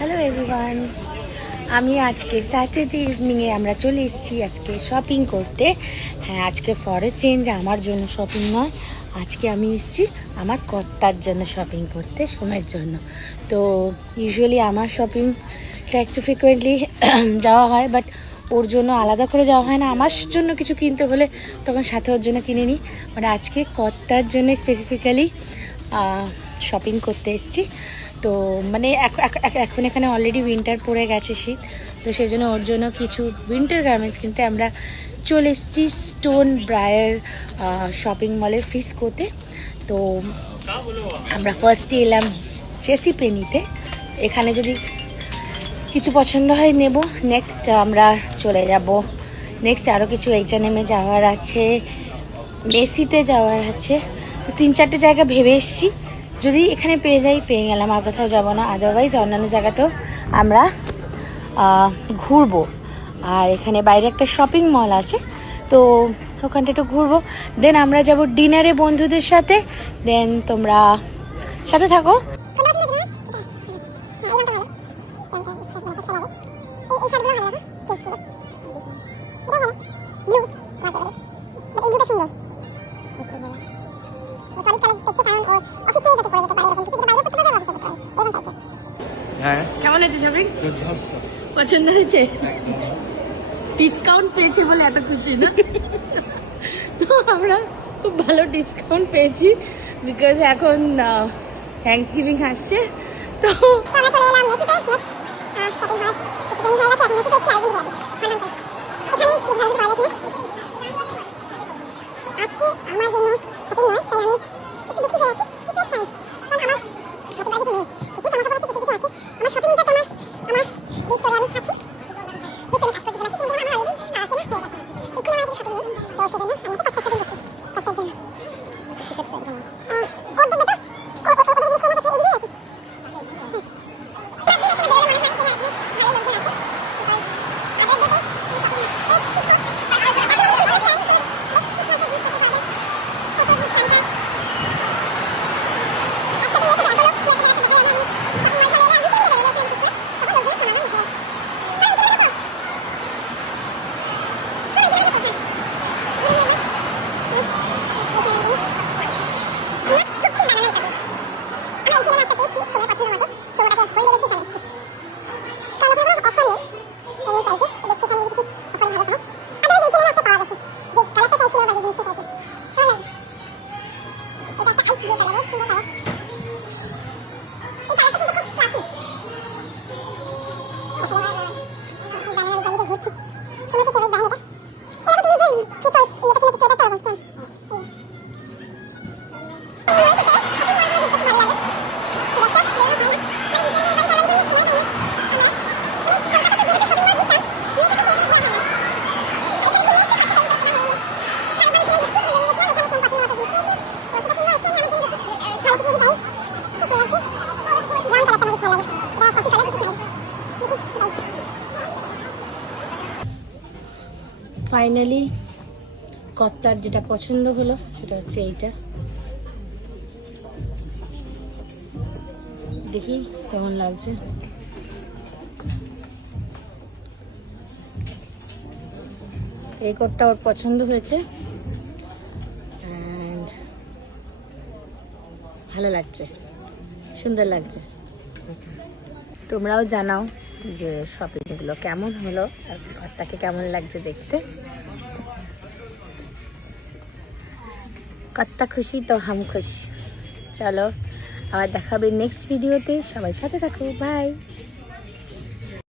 Hello everyone আমি আজকে Saturday ইভিনিংয়ে আমরা চলে এসেছি আজকে শপিং করতে। হ্যাঁ আজকে ফরে চেঞ্জ আমার জন্য শপিং নয়। আজকে আমি এসেছি আমার কর্তার জন্য শপিং করতে, সময়ের জন্য। তো ইউজুয়ালি আমার শপিংটা একটু ফ্রিকুয়েন্টলি যাওয়া হয় বাট ওর জন্য আলাদা করে যাওয়া হয় না। আমার জন্য কিছু কিনতে হলে তখন সাথে ওর জন্য কিনে নিই। মানে আজকে কর্তার জন্য স্পেসিফিক্যালি শপিং করতে এসেছি। তো মানে এখ- এখ- এখ- এখন এখানে অলরেডি উইন্টার পড়ে গেছে শীত, তো সেই জন্য ওর জন্য কিছু উইন্টার গার্মেন্টস কিনতে আমরা চলে এসেছি স্টোন ব্রায়ার শপিং মলের ফিসকোতে তো আমরা ফার্স্টে এলাম জেসি পেনিতে এখানে যদি কিছু পছন্দ হয় নেব। নেক্সট আমরা চলে যাব। নেক্সট আরও কিছু এইচএনএমে যাওয়ার আছে। মেসিতে যাওয়ার আছে। তিন চারটে জায়গা ভেবে এসেছি। যদি এখানে পেয়ে যাই পেয়ে গেলাম আর কোথাও যাব না আদারওয়াইজ অন্যান্য জায়গাতেও আমরা ঘুরবো আর এখানে বাইরে একটা শপিং মল আছে তো ওখানটা একটু ঘুরবো দেন আমরা যাব ডিনারে বন্ধুদের সাথে দেন তোমরা সাথে থাকো হ্যাঁ। কেমন হয়েছে শপিং পছন্দ হয়েছে? ডিসকাউন্ট পেয়েছি বলে এত খুশি না? তো আমরা খুব ভালো ডিসকাউন্ট পেয়েছি বিকজ এখন থ্যাংকস গিভিং আসছে। তো আজকে আমার জন্য ঘুরছি শুনে তো সবাই দাম এটা এবার তুমি যে ফাইনালি কর্তার যেটা পছন্দ হলো, সেটা হচ্ছে এইটা। দেখি কেমন লাগছে। এই কোটটা ওর পছন্দ হয়েছে। ভালো লাগছে। সুন্দর লাগছে। তোমরাও জানাও। যে শপিংগুলো কেমন হলো আর ঘরটাকে কেমন লাগছে দেখতে? কত্তা খুশি তো হাম খুশি। চলো, আবার দেখাবে নেক্সট ভিডিওতে সবাই সাথে থাকো বাই